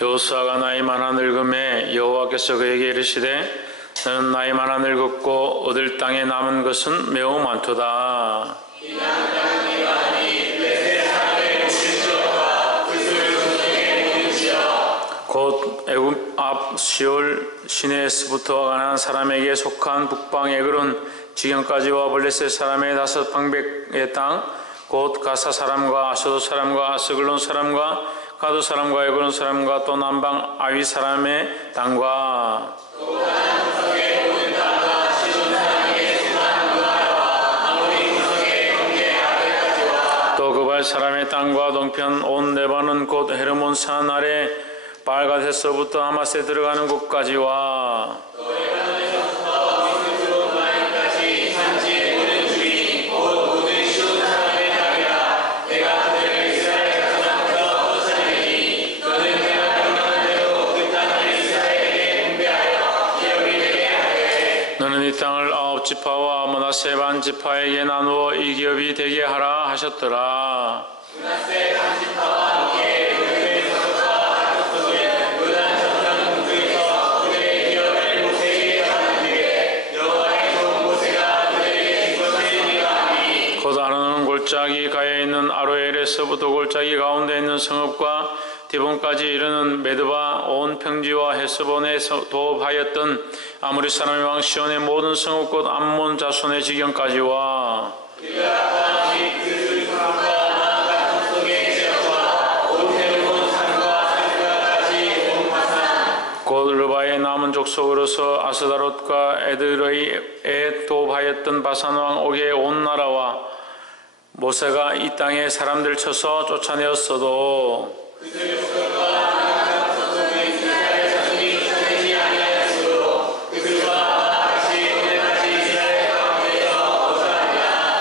여호수아가 나이 많아 늙음에 여호와께서 그에게 이르시되 너는 나이 많아 늙었고 얻을 땅에 남은 것은 매우 많도다. 곧 애굽 앞 시올 시내에서부터 가나안 사람에게 속한 북방 에그론 지경까지와 블레셋 사람의 5 방백의 땅 곧 가사 사람과 아소도 사람과 아스글론 사람과 가도 사람과 에그론 사람과 또 남방 아위 사람의 땅과 또 그발 사람의 땅과 동편 온 레바논 곧 헤르몬 산 아래 바알갓에서부터 하맛에 들어가는 곳까지와 너는 이 땅을 9지파와 므낫세 반 지파에게 나누어 이 기업이 되게 하라 하셨더라. 므낫세 반 지파와 함께 그들의 서족과 족속에 요단 저편 동쪽에서 그들의 기업을 모세에게 하는 뒤에 여호와의 종 모세가 그들에게 준 것을 네가 하니 곧 아르논 골짜기 가에 있는 아로엘에서부터 골짜기 가운데 있는 성읍과 디본까지 이르는 메드바 온 평지와 헤스본에 도읍하였던 아모리 사람의 왕 시온의 모든 성읍 곧 암몬 자손의 지경까지와 곧 르바의 남은 족속으로서 아스다롯과 에드레이에 도읍하였던 바산 왕 옥의 온 나라와 모세가 이 땅에 사람들 쳐서 쫓아내었어도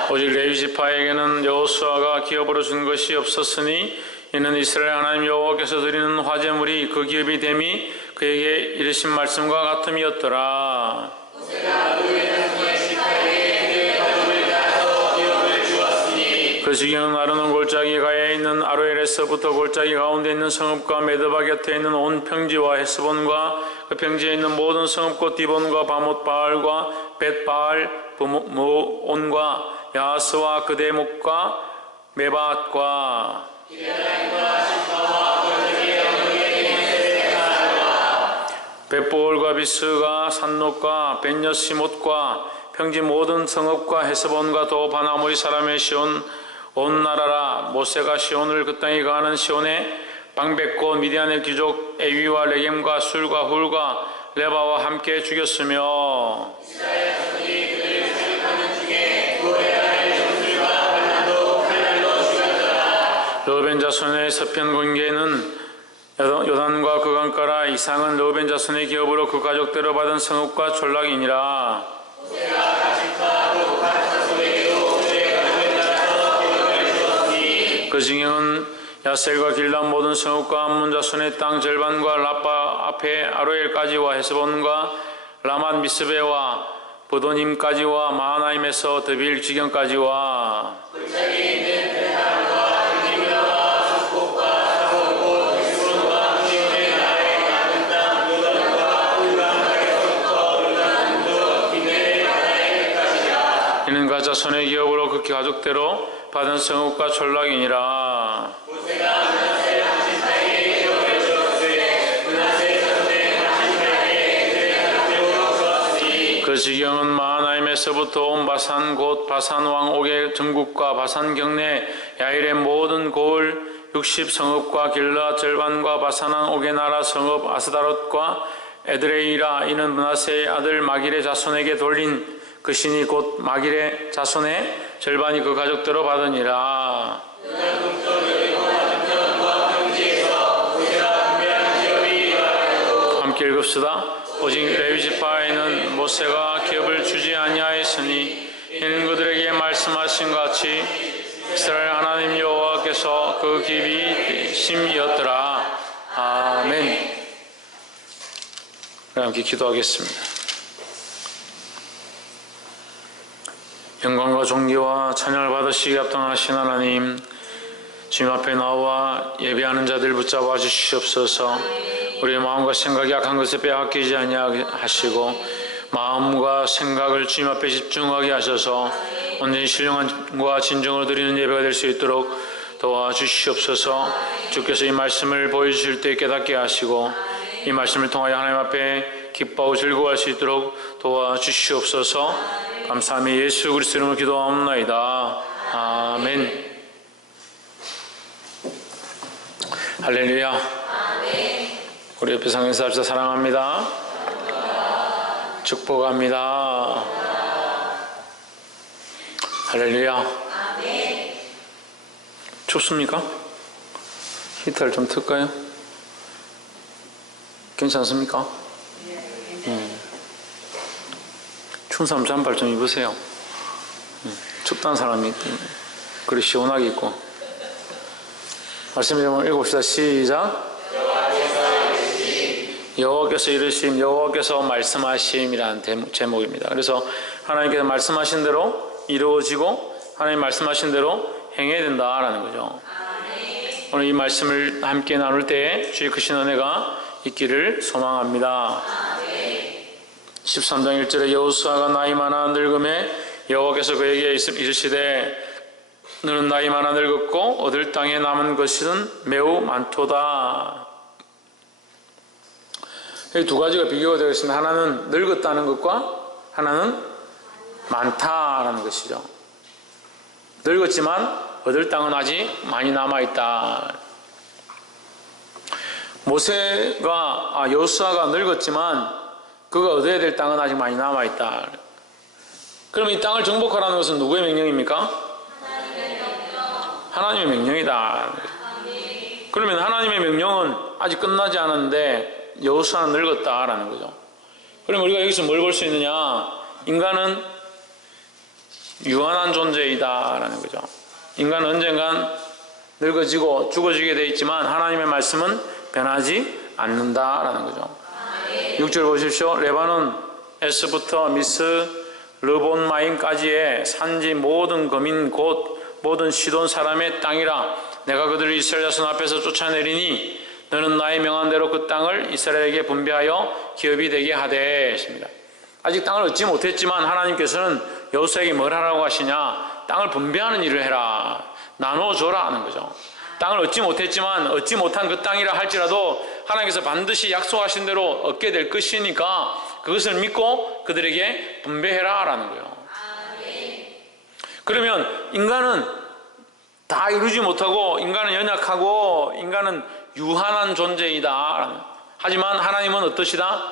오직 레위 지파에게는 여호수아가 기업으로 준 것이 없었으니 이는 이스라엘 하나님 여호와께서 드리는 화제물이 그 기업이 됨이 그에게 이르신 말씀과 같음이었더라. 그 지경은 아르논 골짜기 가에 있는 아로엘에서부터 골짜기 가운데 있는 성읍과 메드바 곁에 있는 온 평지와 헤스본과 그 평지에 있는 모든 성읍 곧 디본과 바못 바알과 벳바알 부모온과 야스와 그대목과 메바앗과 벳보올과 비스가 산롯과 벤여시못과 평지 모든 성읍과 헤스본과 또 바나모리 사람의 시온 온 나라라. 모세가 시온을 그 땅에 가는 시온에 방백고 미디안의 귀족 에위와 레겜과 술과 훌과 레바와 함께 죽였으며 르우벤 자손의 서편 군계는 요단과 그 강가라. 이상은 르우벤 자손의 기업으로 그 가족대로 받은 성읍과 촌락이니라. 그 징역은 야셀과 길람 모든 성읍과 암몬 자손의 땅 절반과 라빠 앞에 아로엘까지와 헤스본과 라맛 미스베와 보도님까지와 마하나임에서 드빌 지경까지와 이는 가자 손의 기업으로 그 가족대로 받은 성읍과 촌락이니라. 그 지경은 마하나임에서부터 온 바산 곧 바산 왕 옥의 전국과 바산 경내 야일의 모든 고을 60성읍과 길라 절반과 바산 왕 옥의 나라 성읍 아스다롯과 에드레이라. 이는 므낫세의 아들 마길의 자손에게 돌린 그 신이 곧 마길의 자손의 절반이 그 가족대로 받으니라. 함께 읽읍시다. 오직 레위 지파에는 모세가 기업을 주지 아니하였으니 이는 그들에게 말씀하신 같이 이스라엘 하나님 여호와께서 그 기업이 심이었더라. 아멘. 함께 기도하겠습니다. 영광과 존귀와 찬양을 받으시기 합당하신 하나님, 주님 앞에 나와 예배하는 자들 붙잡아 주시옵소서. 우리의 마음과 생각이 약한 것에 빼앗기지 아니하시고 마음과 생각을 주님 앞에 집중하게 하셔서 온전히 신령함과 진정으로 드리는 예배가 될 수 있도록 도와주시옵소서. 주께서 이 말씀을 보여주실 때 깨닫게 하시고 이 말씀을 통하여 하나님 앞에 기뻐하고 즐거워할 수 있도록 도와주시옵소서. 감사하며 예수 그리스도 이름으로 기도하옵나이다. 아멘. 할렐루야. 우리 옆에 상에서 합시다. 사랑합니다. 축복합니다. 할렐루야. 춥습니까? 히터를 좀 틀까요? 괜찮습니까? 추운 사람 잠바를 좀 입으세요. 춥다는 사람이 그리 시원하게 입고. 말씀 좀 읽어봅시다. 시작. 여호와께서 이르심, 여호와께서 말씀하심이라는 제목입니다. 그래서 하나님께서 말씀하신 대로 이루어지고 하나님 말씀하신 대로 행해야 된다라는 거죠. 오늘 이 말씀을 함께 나눌 때에 주의 크신 은혜가 있기를 소망합니다. 13장 1절에 여호수아가 나이 많아 늙음에 여호와께서 그에게 이르시되 너는 나이 많아 늙었고 얻을 땅에 남은 것은 매우 많도다. 이 두 가지가 비교가 되어 있습니다. 하나는 늙었다는 것과 하나는 많다라는 것이죠. 늙었지만 얻을 땅은 아직 많이 남아있다. 모세가 여호수아가 늙었지만 그가 얻어야 될 땅은 아직 많이 남아있다. 그럼 이 땅을 정복하라는 것은 누구의 명령입니까? 하나님의 명령이다. 그러면 하나님의 명령은 아직 끝나지 않았는데 여호수아는 늙었다라는 거죠. 그럼 우리가 여기서 뭘 볼 수 있느냐? 인간은 유한한 존재이다라는 거죠. 인간은 언젠간 늙어지고 죽어지게 되어 있지만 하나님의 말씀은 변하지 않는다라는 거죠. 6절 보십시오. 레바논에서부터 미스 르본마임까지의 산지 모든 거민 곧 모든 시돈 사람의 땅이라 내가 그들을 이스라엘 자손 앞에서 쫓아내리니 너는 나의 명한 대로 그 땅을 이스라엘에게 분배하여 기업이 되게 하되 했습니다. 아직 땅을 얻지 못했지만 하나님께서는 여호수아에게 뭘 하라고 하시냐? 땅을 분배하는 일을 해라. 나눠줘라 하는 거죠. 땅을 얻지 못했지만 얻지 못한 그 땅이라 할지라도 하나님께서 반드시 약속하신 대로 얻게 될 것이니까 그것을 믿고 그들에게 분배해라 라는 거예요. 그러면 인간은 다 이루지 못하고 인간은 연약하고 인간은 유한한 존재이다. 하지만 하나님은 어떠시다?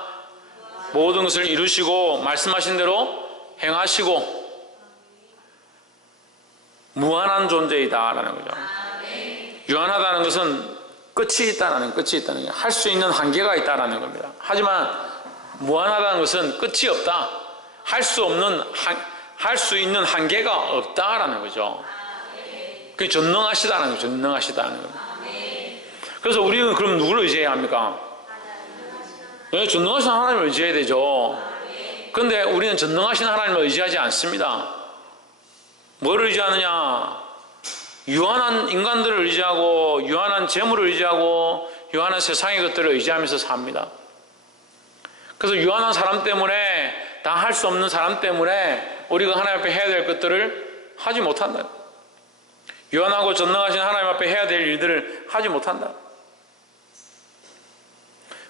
모든 것을 이루시고 말씀하신 대로 행하시고 무한한 존재이다라는 거죠. 유한하다는 것은 끝이 있다는 거예요. 할 수 있는 한계가 있다는 겁니다. 하지만 무한하다는 것은 끝이 없다. 할 수 있는 한계가 없다라는 거죠. 그게 전능하시다는 거죠. 전능하시다는 겁니다. 그래서 우리는 그럼 누구를 의지해야 합니까? 네, 전능하신 하나님을 의지해야 되죠. 그런데 우리는 전능하신 하나님을 의지하지 않습니다. 뭘 의지하느냐? 유한한 인간들을 의지하고 유한한 재물을 의지하고 유한한 세상의 것들을 의지하면서 삽니다. 그래서 유한한 사람 때문에 다 할 수 없는 사람 때문에 우리가 하나님 앞에 해야 될 것들을 하지 못한다. 유한하고 전능하신 하나님 앞에 해야 될 일들을 하지 못한다.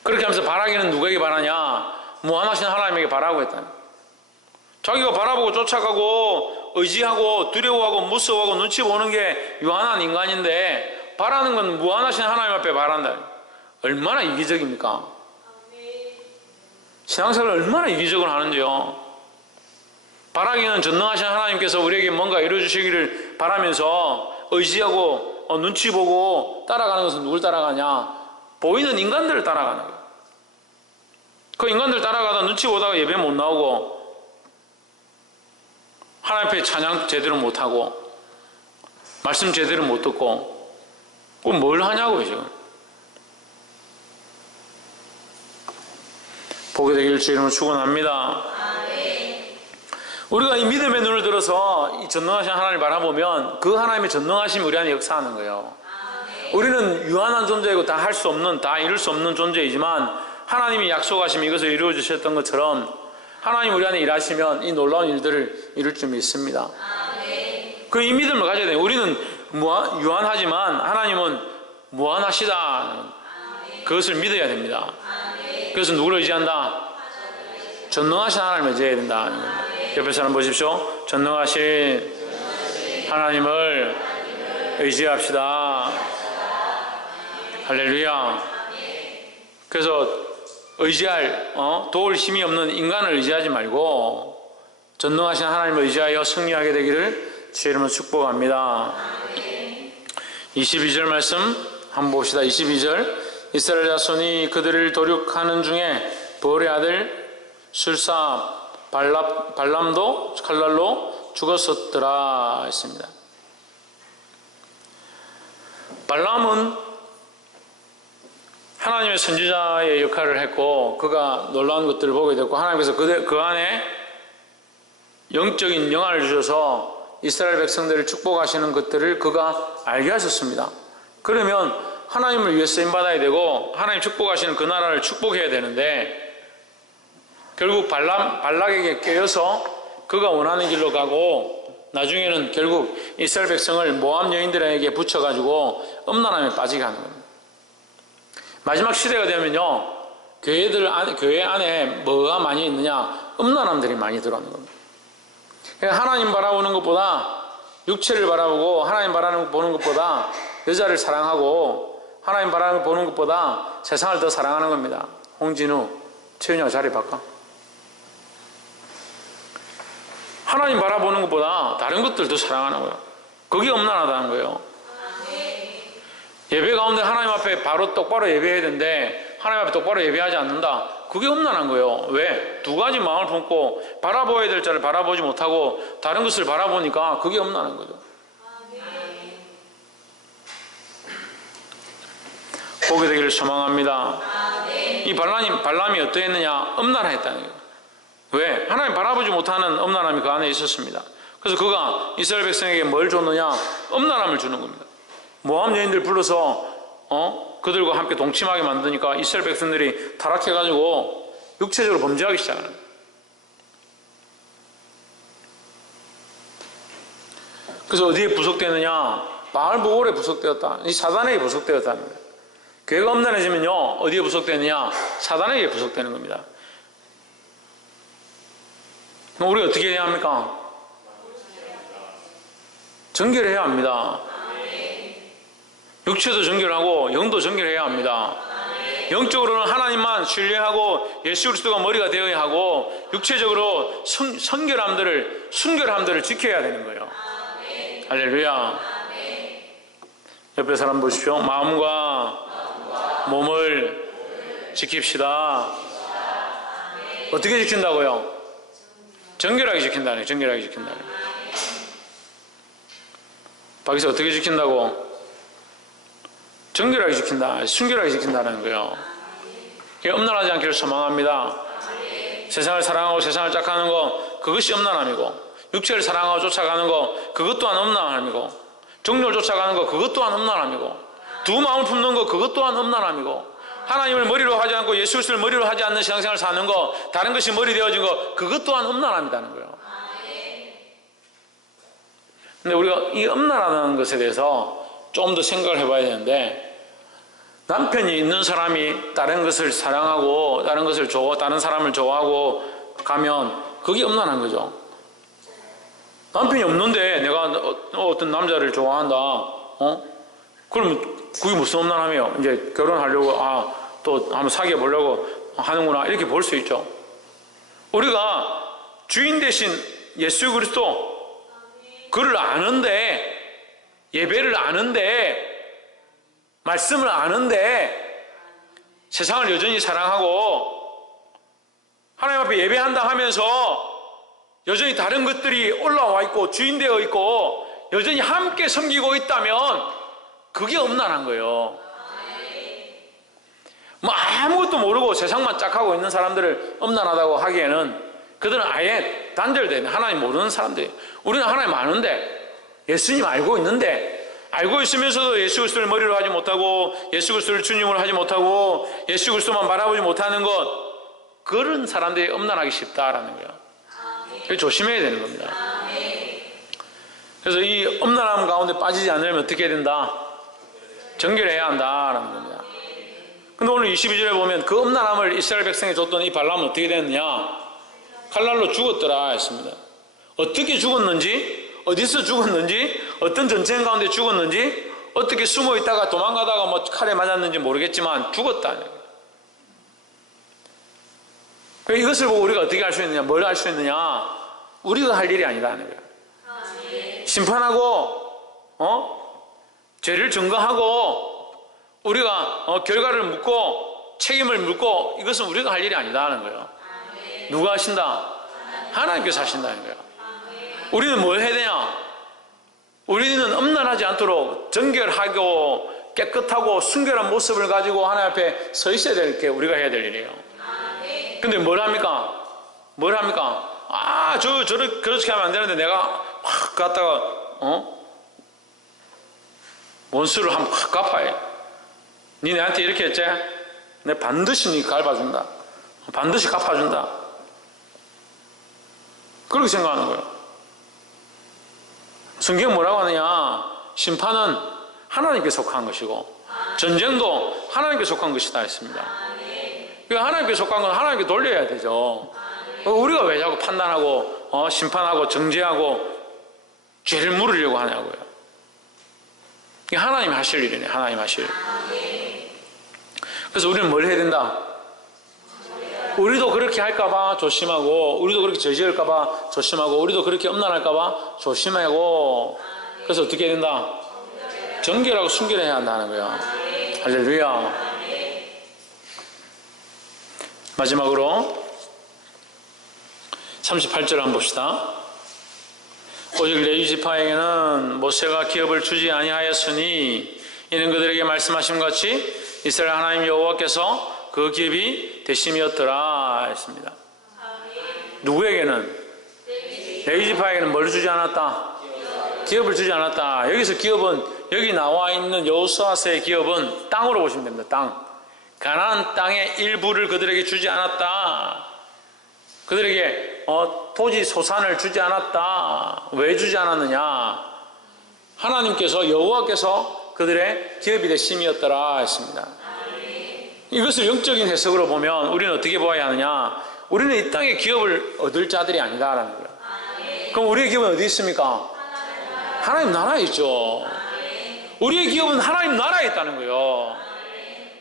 그렇게 하면서 바라기는 누구에게 바라냐? 무한하신 하나님에게 바라고 했다. 자기가 바라보고 쫓아가고 의지하고 두려워하고 무서워하고 눈치 보는 게 유한한 인간인데 바라는 건 무한하신 하나님 앞에 바란다. 얼마나 이기적입니까? 신앙생활을 얼마나 이기적으로 하는지요. 바라기는 전능하신 하나님께서 우리에게 뭔가 이루어주시기를 바라면서 의지하고 눈치 보고 따라가는 것은 누굴 따라가냐? 보이는 인간들을 따라가는 거예요. 그 인간들 따라가다 눈치 보다가 예배 못 나오고 하나님 앞에 찬양 제대로 못하고 말씀 제대로 못 듣고 그럼 뭘 하냐고요 지금. 보게 되기를 주 이름으로 축원합니다. 우리가 이 믿음의 눈을 들어서 이 전능하신 하나님을 바라보면 그 하나님의 전능하심이 우리 안에 역사하는 거예요. 우리는 유한한 존재이고 다 할 수 없는, 다 이룰 수 없는 존재이지만 하나님이 약속하시면 이것을 이루어 주셨던 것처럼 하나님 우리 안에 일하시면 이 놀라운 일들을 이룰 줄 믿습니다. 그 이 믿음을 가져야 돼요. 우리는 유한하지만 하나님은 무한하시다. 그것을 믿어야 됩니다. 그래서 누구를 의지한다? 전능하신 하나님을 의지해야 된다. 옆에 사람 보십시오. 전능하신 하나님을 의지합시다. 할렐루야. 그래서 도울 힘이 없는 인간을 의지하지 말고 전능하신 하나님을 의지하여 승리하게 되기를 주의 이름으로 축복합니다. 22절 말씀 한번 봅시다. 22절. 이스라엘 자손이 그들을 도륙하는 중에 보울의 아들 술사 발람도 칼날로 죽었었더라 했습니다. 발람은 하나님의 선지자의 역할을 했고 그가 놀라운 것들을 보게 됐고 하나님께서 그 안에 영적인 영향을 주셔서 이스라엘 백성들을 축복하시는 것들을 그가 알게 하셨습니다. 그러면 하나님을 위해 쓰임받아야 되고 하나님 축복하시는 그 나라를 축복해야 되는데 결국 발락에게 깨어서 그가 원하는 길로 가고 나중에는 결국 이스라엘 백성을 모압 여인들에게 붙여가지고 음란함에 빠지게 하는 겁니다. 마지막 시대가 되면요 교회 안에 뭐가 많이 있느냐? 음란함들이 많이 들어오는 겁니다. 하나님 바라보는 것보다 육체를 바라보고 하나님 보는 것보다 여자를 사랑하고 하나님 보는 것보다 세상을 더 사랑하는 겁니다. 홍진우, 최윤이가 자리 바꿔. 하나님 바라보는 것보다 다른 것들 더 사랑하는 거예요. 그게 음란하다는 거예요. 예배 가운데 하나님 앞에 바로 똑바로 예배해야 되는데 하나님 앞에 똑바로 예배하지 않는다. 그게 음란한 거예요. 왜? 두 가지 마음을 품고 바라보아야 될 자를 바라보지 못하고 다른 것을 바라보니까 그게 음란한 거죠. 보게 되기를 소망합니다. 이 발람이 어떠했느냐? 음란했다는 거예요. 왜? 하나님 바라보지 못하는 음란함이 그 안에 있었습니다. 그래서 그가 이스라엘 백성에게 뭘 줬느냐? 음란함을 주는 겁니다. 모압 여인들 불러서 그들과 함께 동침하게 만드니까 이스라엘 백성들이 타락해가지고 육체적으로 범죄하기 시작하는 거예요. 그래서 어디에 부속되느냐? 바알보올에 부속되었다. 이 사단에게 부속되었다는 거예요. 교회가 음란해지면요 어디에 부속되느냐? 사단에게 부속되는 겁니다. 그럼 우리가 어떻게 해야 합니까? 정결해야 합니다. 육체도 정결하고 영도 정결해야 합니다. 영적으로는 하나님만 신뢰하고 예수 그리스도가 머리가 되어야 하고 육체적으로 순결함들을 지켜야 되는 거예요. 할렐루야. 옆에 사람 보십시오. 마음과 몸을 지킵시다. 어떻게 지킨다고요? 정결하게 지킨다네. 정결하게 지킨다네. 밖에서 어떻게 지킨다고? 정결하게 지킨다. 순결하게 지킨다는 거예요. 음란하지 않기를 소망합니다. 세상을 사랑하고 세상을 짝하는 거 그것이 음란함이고 육체를 사랑하고 쫓아가는 거 그것 또한 음란함이고 정욕을 쫓아가는 거 그것 또한 음란함이고 두 마음을 품는 거 그것 또한 음란함이고 하나님을 머리로 하지 않고 예수 그리스도를 머리로 하지 않는 신앙생활을 사는 거 다른 것이 머리 되어진 거 그것 또한 음란함이라는 거예요. 근데 우리가 이 음란하다는 것에 대해서 좀 더 생각을 해봐야 되는데 남편이 있는 사람이 다른 것을 사랑하고 다른 사람을 좋아하고 가면 그게 음란한 거죠. 남편이 없는데 내가 어떤 남자를 좋아한다. 그러면 그게 무슨 음란함이에요? 이제 결혼하려고 또 한번 사귀어 보려고 하는구나 이렇게 볼 수 있죠. 우리가 주인 대신 예수 그리스도 그를 아는데 예배를 아는데 말씀을 아는데 세상을 여전히 사랑하고 하나님 앞에 예배한다 하면서 여전히 다른 것들이 올라와 있고 주인되어 있고 여전히 함께 섬기고 있다면 그게 음란한 거예요. 아무것도 모르고 세상만 짝하고 있는 사람들을 음란하다고 하기에는 그들은 아예 단절된 하나님 모르는 사람들. 우리는 하나님 아는데, 예수님 알고 있는데, 알고 있으면서도 예수 그리스도를 머리로 하지 못하고 예수 그리스도를 주님으로 하지 못하고 예수 그리스도만 바라보지 못하는 것, 그런 사람들이 엄난하기 쉽다라는 거예요. 그래서 조심해야 되는 겁니다. 그래서 이 엄난함 가운데 빠지지 않으려면 어떻게 해야 된다? 정결해야 한다라는 겁니다. 근데 오늘 22절에 보면 그 엄난함을 이스라엘 백성에 줬던 이 발람은 어떻게 됐느냐? 칼날로 죽었더라 했습니다. 어떻게 죽었는지, 어디서 죽었는지, 어떤 전쟁 가운데 죽었는지, 어떻게 숨어 있다가 도망가다가 뭐 칼에 맞았는지 모르겠지만 죽었다. 이것을 보고 우리가 어떻게 할 수 있느냐? 뭘 할 수 있느냐? 우리가 할 일이 아니다는 거예요. 심판하고 죄를 증거하고 우리가 결과를 묻고 책임을 묻고, 이것은 우리가 할 일이 아니다는 거예요. 누가 하신다? 하나님께서 하신다는 거예요. 우리는 뭘 해야 되냐? 우리는 엄난하지 않도록 정결하고 깨끗하고 순결한 모습을 가지고 하나님 앞에 서 있어야 될 게 우리가 해야 될 일이에요. 근데 뭘 합니까? 뭘 합니까? 그렇게 하면 안 되는데 내가 확 갔다가 원수를 한번 확 갚아야. 니 내한테 이렇게 했지? 내가 반드시 니 갚아준다. 반드시 갚아준다. 그렇게 생각하는 거예요. 성경 뭐라고 하느냐? 심판은 하나님께 속한 것이고 전쟁도 하나님께 속한 것이다 했습니다. 하나님께 속한 건 하나님께 돌려야 되죠. 우리가 왜 자꾸 판단하고 심판하고 정죄하고 죄를 물으려고 하냐고요. 이게 하나님이 하실 일이네. 하나님 하실 일. 그래서 우리는 뭘 해야 된다? 우리도 그렇게 할까봐 조심하고, 우리도 그렇게 저지할까봐 조심하고, 우리도 그렇게 엄난할까봐 조심하고. 그래서 어떻게 해야 된다? 정결하고 순결해야 한다는 거예요. 할렐루야. 마지막으로 38절 한번 봅시다. 오직 레위 지파에게는 모세가 기업을 주지 아니하였으니 이는 그들에게 말씀하신 같이 이스라엘 하나님 여호와께서 그 기업이 대심이었더라 했습니다. 누구에게는? 레위 지파에게는 뭘 주지 않았다? 기업을 주지 않았다. 여기서 기업은, 여기 나와 있는 여호수아서의 기업은 땅으로 보시면 됩니다. 땅. 가나안 땅의 일부를 그들에게 주지 않았다. 그들에게 토지 소산을 주지 않았다. 왜 주지 않았느냐? 하나님께서, 여호와께서 그들의 기업이 대심이었더라 했습니다. 이것을 영적인 해석으로 보면 우리는 어떻게 보아야 하느냐? 우리는 이 땅에 기업을 얻을 자들이 아니다라는 거예요. 그럼 우리의 기업은 어디 있습니까? 하나님 나라에 있죠. 우리의 기업은 하나님 나라에 있다는 거예요.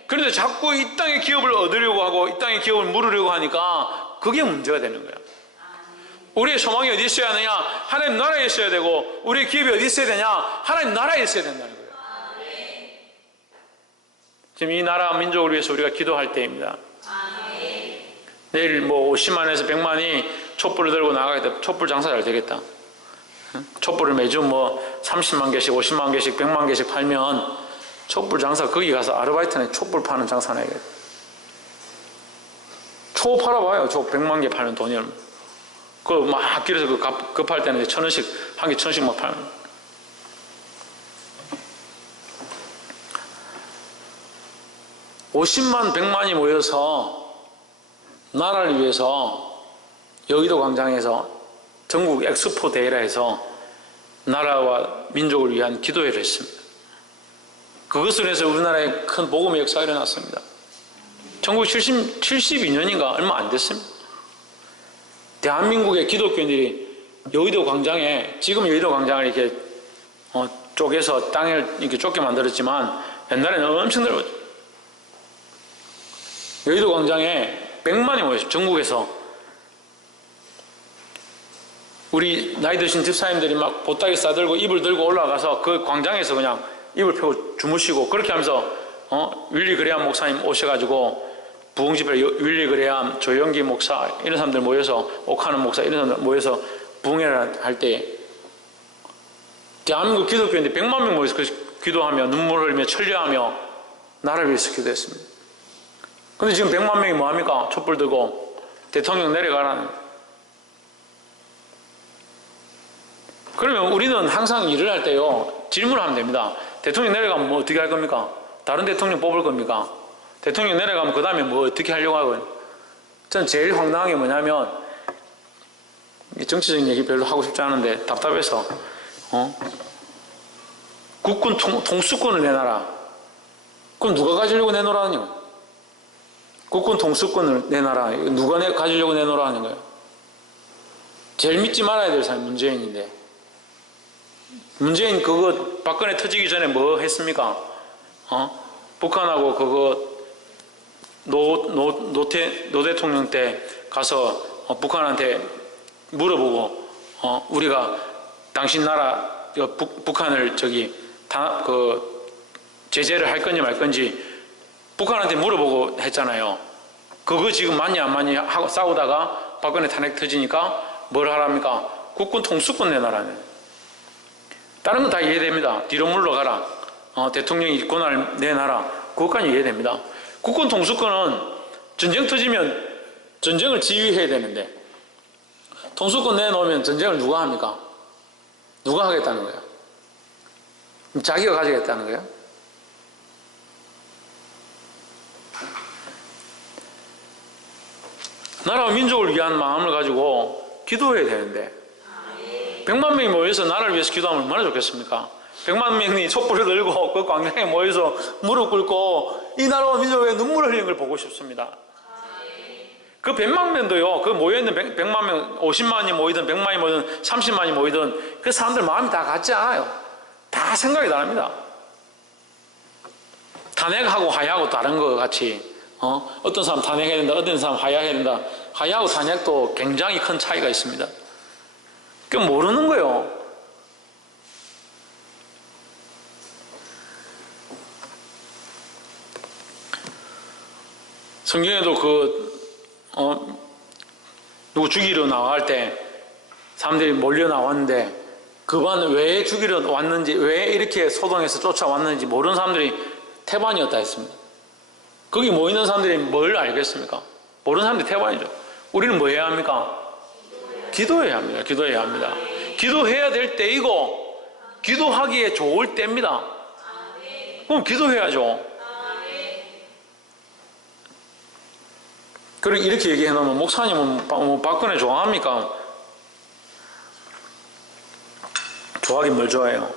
그런데 자꾸 이 땅의 기업을 얻으려고 하고 이 땅의 기업을 물으려고 하니까 그게 문제가 되는 거예요. 우리의 소망이 어디 있어야 하느냐? 하나님 나라에 있어야 되고, 우리의 기업이 어디 있어야 되냐? 하나님 나라에 있어야 된다는 거예요. 지금 이 나라 민족을 위해서 우리가 기도할 때입니다. 내일 뭐 50만에서 100만이 촛불을 들고 나가겠다. 촛불 장사 잘 되겠다. 촛불을 매주 뭐 30만 개씩, 50만 개씩, 100만 개씩 팔면 촛불 장사, 거기 가서 아르바이트는 촛불 파는 장사 내야겠다. 초 팔아봐요. 초 100만 개 팔면 돈이 얼마. 그거 막 길에서 급할 때는 1,000원씩, 한 개 1,000원씩 막 팔면. (50만) (100만이) 모여서 나라를 위해서 여의도 광장에서 전국 엑스포 대회라 해서 나라와 민족을 위한 기도회를 했습니다. 그것을 해서 우리나라에 큰 복음의 역사가 일어났습니다. 1972년인가 얼마 안 됐습니다. 대한민국의 기독교인들이 여의도 광장에, 지금 여의도 광장을 이렇게 쪼개서 땅을 이렇게 좁게 만들었지만 옛날에는 엄청 넓었죠. 여의도 광장에 100만이 모였어요. 전국에서. 우리 나이 드신 집사님들이 막 보따리 싸들고 이불 들고 올라가서 그 광장에서 그냥 이불 펴고 주무시고, 그렇게 하면서 윌리 그레암 목사님 오셔가지고 부흥집회, 윌리 그레암, 조영기 목사 이런 사람들 모여서, 오카는 목사 이런 사람들 모여서 부흥회를 할 때 대한민국 기독교인들 100만 명 모여서 기도하며 눈물 흘리며 천려하며 나라를 위해서 기도했습니다. 근데 지금 100만 명이 뭐합니까? 촛불 들고 대통령 내려가라는. 그러면 우리는 항상 일을 할 때요, 질문을 하면 됩니다. 대통령 내려가면 뭐 어떻게 할 겁니까? 다른 대통령 뽑을 겁니까? 대통령 내려가면 그 다음에 뭐 어떻게 하려고 하거든요. 전 제일 황당한 게 뭐냐면, 정치적인 얘기 별로 하고 싶지 않은데 답답해서, 국군 통수권을 내놔라. 그럼 누가 가지려고 내놓으라는 거예요? 국군 통수권을 내놔라. 누가 가지려고 내놓으라는 거예요? 제일 믿지 말아야 될 사람이 문재인인데, 문재인 그거 박근혜 터지기 전에 뭐 했습니까? 북한하고 그거 노 대통령 때 가서 북한한테 물어보고 우리가 당신 나라 북한을 제재를 할 건지 말 건지 북한한테 물어보고 했잖아요. 그거 지금 맞냐 안 맞냐 하고 싸우다가 박근혜 탄핵 터지니까 뭘 하랍니까? 국군 통수권 내놔라는. 다른 건 다 이해됩니다. 뒤로 물러가라. 대통령이 권한을 내놔라. 그것까지 이해됩니다. 국군 통수권은 전쟁 터지면 전쟁을 지휘해야 되는데, 통수권 내놓으면 전쟁을 누가 합니까? 누가 하겠다는 거예요? 자기가 가지겠다는 거예요? 나라와 민족을 위한 마음을 가지고 기도해야 되는데, 100만 명이 모여서 나라를 위해서 기도하면 얼마나 좋겠습니까? 100만 명이 촛불을 들고 그 광장에 모여서 무릎 꿇고 이 나라와 민족을 위해 눈물을 흘리는 걸 보고 싶습니다. 그 100만 명도요, 그 모여있는 100만 명, 50만이 모이든 100만이 모이든 30만이 모이든 그 사람들 마음이 다 같지 않아요. 다 생각이 다릅니다. 탄핵하고 하야하고 다른 거 같이 어떤 사람 탄핵해야 된다, 어떤 사람 하야해야 된다. 하야하고 탄핵도 굉장히 큰 차이가 있습니다. 그 모르는 거예요. 성경에도 누구 죽이러 나갈 때 사람들이 몰려 나왔는데 그반 왜 죽이러 왔는지, 왜 이렇게 소동해서 쫓아왔는지 모르는 사람들이 태반이었다 했습니다. 거기 모이는 사람들이 뭘 알겠습니까? 모르는 사람들이 태반이죠. 우리는 뭐 해야 합니까? 기도해야 합니다. 기도해야 합니다. 기도해야 될 때이고 기도하기에 좋을 때입니다. 그럼 기도해야죠. 그리고 이렇게 얘기해 놓으면 목사님은 뭐 박근혜 좋아합니까? 좋아하긴 뭘 좋아해요.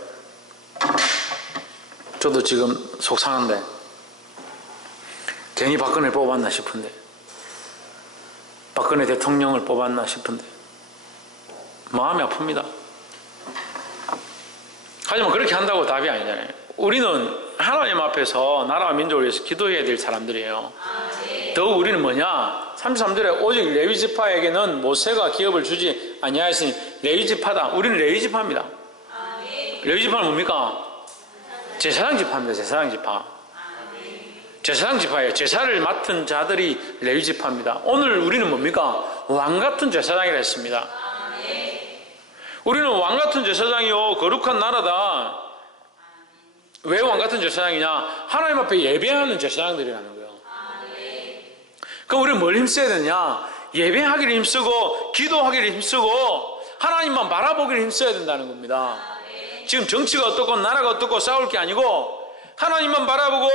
저도 지금 속상한데 괜히 박근혜를 뽑았나 싶은데, 박근혜 대통령을 뽑았나 싶은데 마음이 아픕니다. 하지만 그렇게 한다고 답이 아니잖아요. 우리는 하나님 앞에서 나라와 민족을 위해서 기도해야 될 사람들이에요. 더욱 우리는 뭐냐? 33절에 오직 레위지파에게는 모세가 기업을 주지 아니하였으니 레위지파다. 우리는 레위지파입니다. 레위지파는 뭡니까? 제사장 지파입니다. 제사장 지파. 제사장 지파예요. 제사를 맡은 자들이 레위지파입니다. 오늘 우리는 뭡니까? 왕같은 제사장이라 했습니다. 우리는 왕같은 제사장이요 거룩한 나라다. 왜 왕같은 제사장이냐? 하나님 앞에 예배하는 제사장들이라는 거예요. 그럼 우리는 뭘 힘써야 되냐? 예배하기를 힘쓰고 기도하기를 힘쓰고 하나님만 바라보기를 힘써야 된다는 겁니다. 지금 정치가 어떻고 나라가 어떻고 싸울 게 아니고 하나님만 바라보고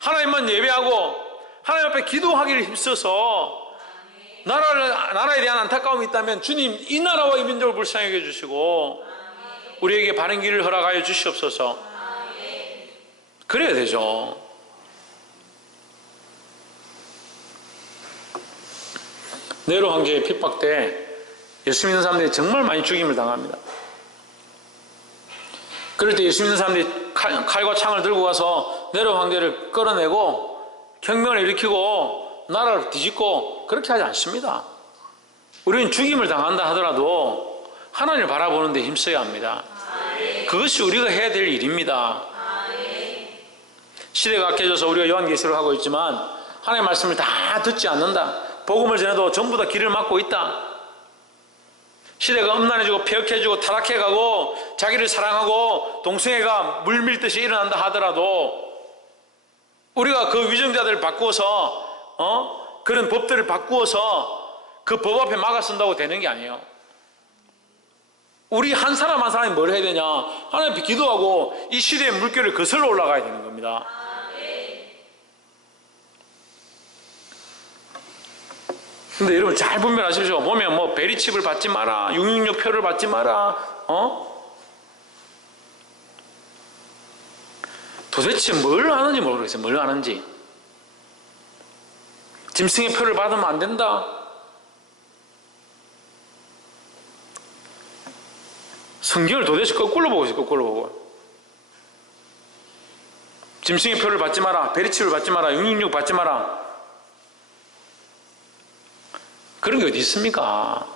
하나님만 예배하고 하나님 앞에 기도하기를 힘써서 나라에 대한 안타까움이 있다면 주님 이 나라와 이 민족을 불쌍히 여겨 주시고 우리에게 바른 길을 허락하여 주시옵소서. 그래야 되죠. 네로 황제의 핍박 때 예수 믿는 사람들이 정말 많이 죽임을 당합니다. 그럴 때 예수 믿는 사람들이 칼과 창을 들고 가서 네로 황제를 끌어내고 혁명을 일으키고 나라를 뒤집고 그렇게 하지 않습니다. 우리는 죽임을 당한다 하더라도 하나님을 바라보는 데 힘써야 합니다. 그것이 우리가 해야 될 일입니다. 시대가 악해져서 우리가 요한계시를 하고 있지만 하나님의 말씀을 다 듣지 않는다. 복음을 전해도 전부 다 길을 막고 있다. 시대가 음란해지고 폐역해지고 타락해가고 자기를 사랑하고 동성애가 물밀듯이 일어난다 하더라도 우리가 그 위정자들을 바꾸어서 그런 법들을 바꾸어서 그 법 앞에 막아 쓴다고 되는 게 아니에요. 우리 한 사람 한 사람이 뭘 해야 되냐? 하나님 앞에 기도하고 이 시대의 물결을 거슬러 올라가야 되는 겁니다. 근데 여러분 잘 분별하십시오. 보면 뭐 베리칩을 받지 마라, 666 표를 받지 마라, 도대체 뭘 하는지 모르겠어요. 뭘 하는지. 짐승의 표를 받으면 안 된다. 성경을 도대체 거꾸로 보고 있어요. 거꾸로 보고. 짐승의 표를 받지 마라, 베리칩을 받지 마라, 666 받지 마라. 그런 게 어디 있습니까?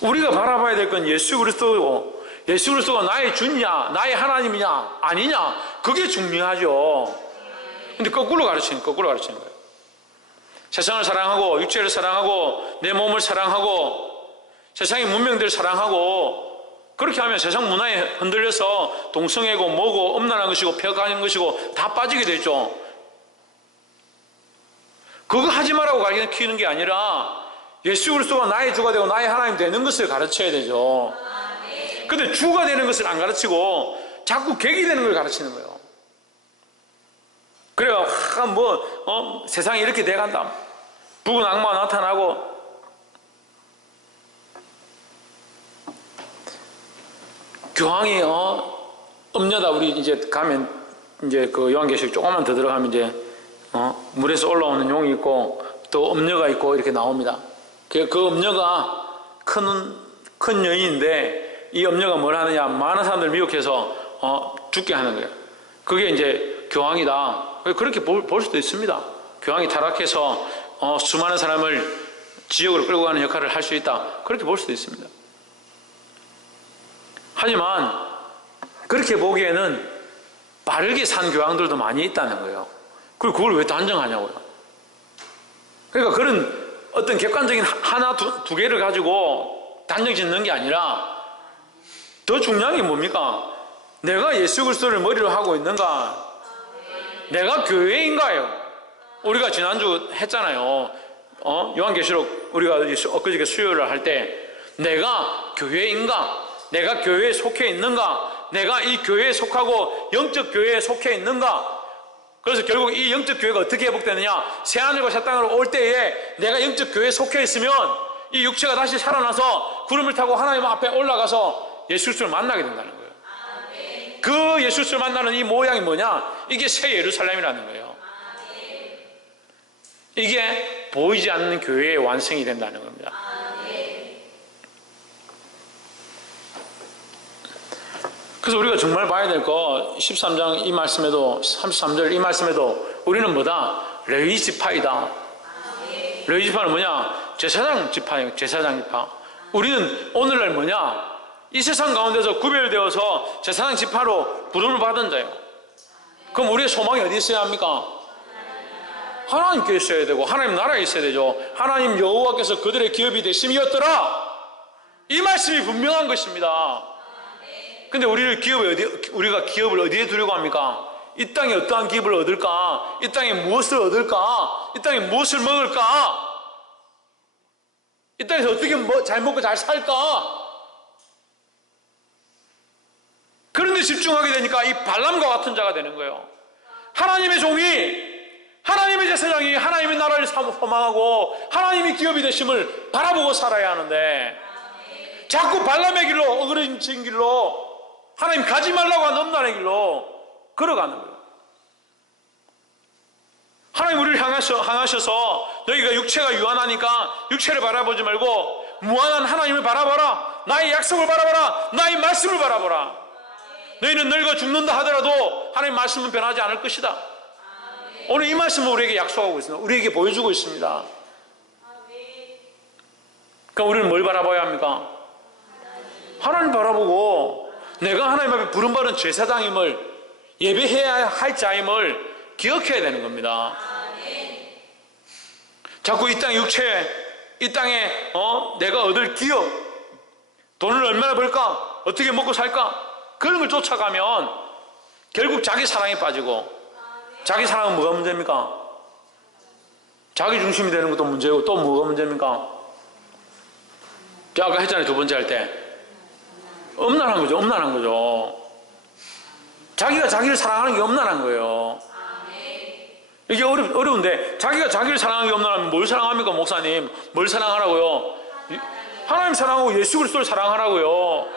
우리가 바라봐야 될 건 예수 그리스도고, 예수 그리스도가 나의 주냐, 나의 하나님이냐, 아니냐, 그게 중요하죠. 근데 거꾸로 가르치는 거예요. 세상을 사랑하고, 육체를 사랑하고, 내 몸을 사랑하고, 세상의 문명들을 사랑하고, 그렇게 하면 세상 문화에 흔들려서 동성애고 뭐고 음란한 것이고 폐역한 것이고 다 빠지게 되죠. 그거 하지 말라고 가르치는 게 아니라 예수 그리스도가 나의 주가 되고 나의 하나님 되는 것을 가르쳐야 되죠. 근데 주가 되는 것을 안 가르치고 자꾸 객이 되는 걸 가르치는 거예요. 그래요. 세상이 이렇게 돼간다. 붉은 악마가 나타나고, 교황이 음녀다. 우리 이제 가면 이제 그 요한계시록 조금만 더 들어가면 이제 물에서 올라오는 용이 있고 또 음녀가 있고 이렇게 나옵니다. 그 음녀가 큰 여인인데 이 음녀가 뭘 하느냐, 많은 사람들 미혹해서 죽게 하는 거예요. 그게 이제 교황이다. 그렇게 볼 수도 있습니다. 교황이 타락해서 수많은 사람을 지옥으로 끌고 가는 역할을 할 수 있다. 그렇게 볼 수도 있습니다. 하지만 그렇게 보기에는 바르게 산 교황들도 많이 있다는 거예요. 그리고 그걸 왜 단정하냐고요. 그러니까 그런 어떤 객관적인 하나 두 개를 가지고 단정 짓는 게 아니라 더 중요한 게 뭡니까? 내가 예수 그리스도를 머리로 하고 있는가? 내가 교회인가요? 우리가 지난주 했잖아요. 요한계시록 우리가 엊그저께 수요일을 할 때 내가 교회인가? 내가 교회에 속해 있는가? 내가 이 교회에 속하고 영적 교회에 속해 있는가? 그래서 결국 이 영적 교회가 어떻게 회복되느냐? 새하늘과 새 땅으로 올 때에 내가 영적 교회에 속해 있으면 이 육체가 다시 살아나서 구름을 타고 하나님 앞에 올라가서 예수 그리스도를 만나게 된다는 거예요. 그 예수 그리스도를 만나는 이 모양이 뭐냐? 이게 새 예루살렘이라는 거예요. 이게 보이지 않는 교회의 완성이 된다는 겁니다. 그래서 우리가 정말 봐야 될 거 13장 이 말씀에도 33절 이 말씀에도 우리는 뭐다? 레위 지파이다. 레위 지파는 뭐냐? 제사장 지파예요. 제사장 지파. 우리는 오늘날 뭐냐? 이 세상 가운데서 구별되어서 제사장 지파로 부름을 받은 자예요. 그럼 우리의 소망이 어디 있어야 합니까? 하나님께 있어야 되고 하나님 나라에 있어야 되죠. 하나님 여호와께서 그들의 기업이 되심이었더라. 이 말씀이 분명한 것입니다. 근데 우리가 기업을 어디에 두려고 합니까? 이 땅에 어떠한 기업을 얻을까? 이 땅에 무엇을 얻을까? 이 땅에 무엇을 먹을까? 이 땅에서 어떻게 잘 먹고 잘 살까? 그런 데 집중하게 되니까 이 발람과 같은 자가 되는 거예요. 하나님의 종이, 하나님의 제사장이 하나님의 나라를 소망하고 하나님의 기업이 되심을 바라보고 살아야 하는데 자꾸 발람의 길로, 어그러진 길로, 하나님 가지 말라고 한 넘나의 길로 걸어가는 거예요. 하나님 우리를 향하셔서 너희가 육체가 유한하니까 육체를 바라보지 말고 무한한 하나님을 바라봐라. 나의 약속을 바라봐라. 나의 말씀을 바라봐라. 너희는 늙어 죽는다 하더라도 하나님 말씀은 변하지 않을 것이다. 오늘 이 말씀을 우리에게 약속하고 있습니다. 우리에게 보여주고 있습니다. 그러니까 우리는 뭘 바라봐야 합니까? 하나님 바라보고 내가 하나님 앞에 부름받은 제사장임을, 예배해야 할 자임을 기억해야 되는 겁니다. 자꾸 이 땅의 육체, 이 땅에 내가 얻을 기업, 돈을 얼마나 벌까, 어떻게 먹고 살까, 그런 걸 쫓아가면 결국 자기 사랑에 빠지고, 자기 사랑은 뭐가 문제입니까? 자기 중심이 되는 것도 문제고 또 뭐가 문제입니까? 저 아까 했잖아요. 두 번째 할 때. 엄난한 거죠. 엄난한 거죠. 자기가 자기를 사랑하는 게 엄난한 거예요. 이게 어려운데 자기가 자기를 사랑하는 게 엄난하면 뭘 사랑합니까, 목사님? 뭘 사랑하라고요? 하나님 사랑하고 예수 그리스도를 사랑하라고요.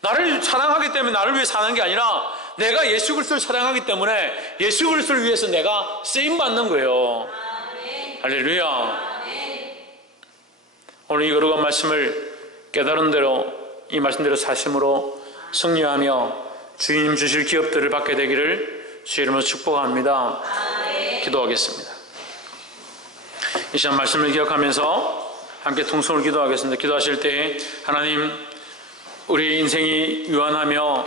나를 사랑하기 때문에 나를 위해 사는 게 아니라 내가 예수 그리스도를 사랑하기 때문에 예수 그리스도를 위해서 내가 쓰임받는 거예요. 할렐루야. 오늘 이 거룩한 말씀을 깨달은 대로 이 말씀대로 사심으로 승리하며 주님 주실 기업들을 받게 되기를 주 이름으로 축복합니다. 기도하겠습니다. 이 시간 말씀을 기억하면서 함께 통성을 기도하겠습니다. 기도하실 때 하나님, 우리 인생이 유한하며